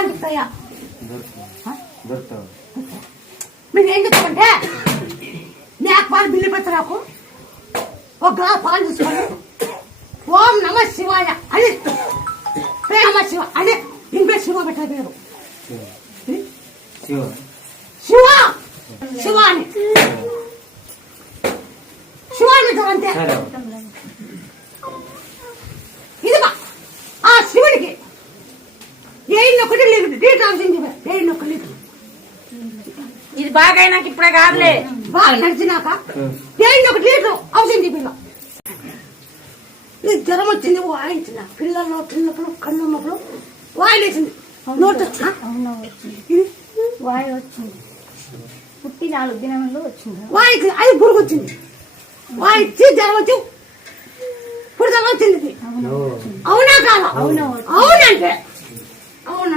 దొరుకుతాయా మీరు ఏం చెప్తామంటే నాకు పాలు బిల్లు పెట్టరాకు ఒక గ్లాస్ పాలు తీసుకొని ఓం నమ శివాయ అని నమ శివ అని ఇంగ్లీష్ శివ పెట్టారు శివ శివ అని శివ అంతే ఇదిగా ఆ శివుడికి ఏళ్ళొక్కటి లీటర్ అవసరం ఏళ్ళొక్క లీటర్ ఇది బాగా అయినాక ఇప్పుడే కాదులే బాగా నడిచినాక ఏళ్ళొక లీటర్ అవసరం చెప్పిన ఇది జ్వరం వచ్చింది వాయించిన పిల్లలు చిన్నప్పుడు కన్ను ఉన్నప్పుడు వాయిలేసింది నోట్ వాయి వచ్చింది పుట్టి 4 దినాలలో వచ్చింది వాయికి అది పురుగు వచ్చింది వాయిచ్చి జ్వరం వచ్చి పురుగు వచ్చింది అవునా కాదా అవునంటే అవునా